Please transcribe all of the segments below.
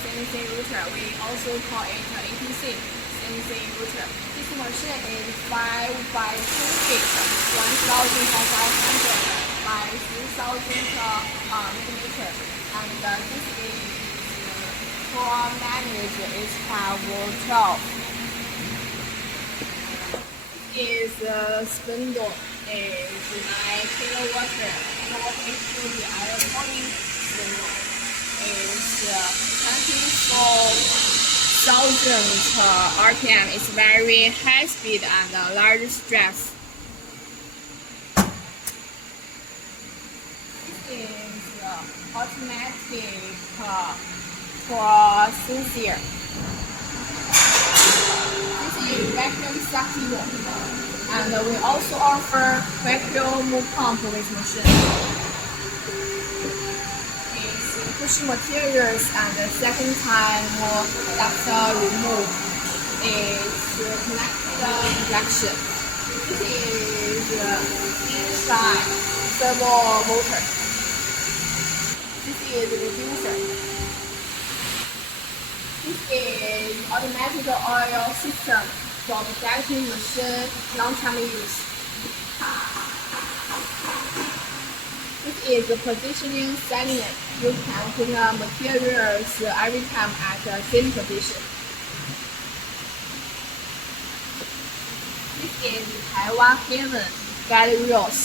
CNC router. We also call it ATC, CNC router. This machine is 5 by 2 feet, 1,500 by 3,000 millimeter, and this is for manage is level 12. Is spindle is 9 kilowatt, connected to the iron calling spindle. Is 24,000 RPM. It's very high speed and large stress. This is automatic for sincere. This is vacuum sucking, and we also offer vacuum pump with machine. Push materials and the second time after remove is Intruduction. This is inside servo motor. This is reducer. This is automatic oil system for protecting machine long-term use. This is the positioning salient. You can put materials every time at the same position. This is Taiwan Heaven guide rails.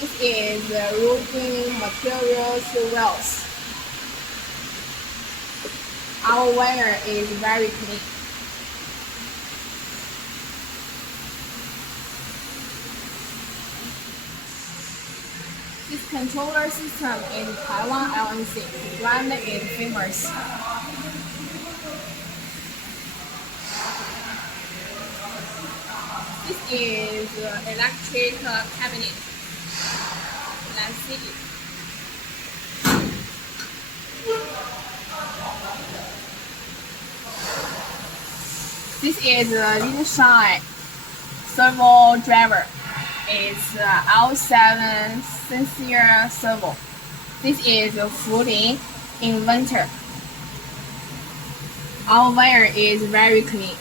This is roofing materials rails. Our wire is very clean. This controller system in Taiwan LNC. The brand is famous. This is electric cabinet. Let's see it. This is a little shine servo driver. It's L7 sincere servo. This is fully in winter. Our wire is very clean.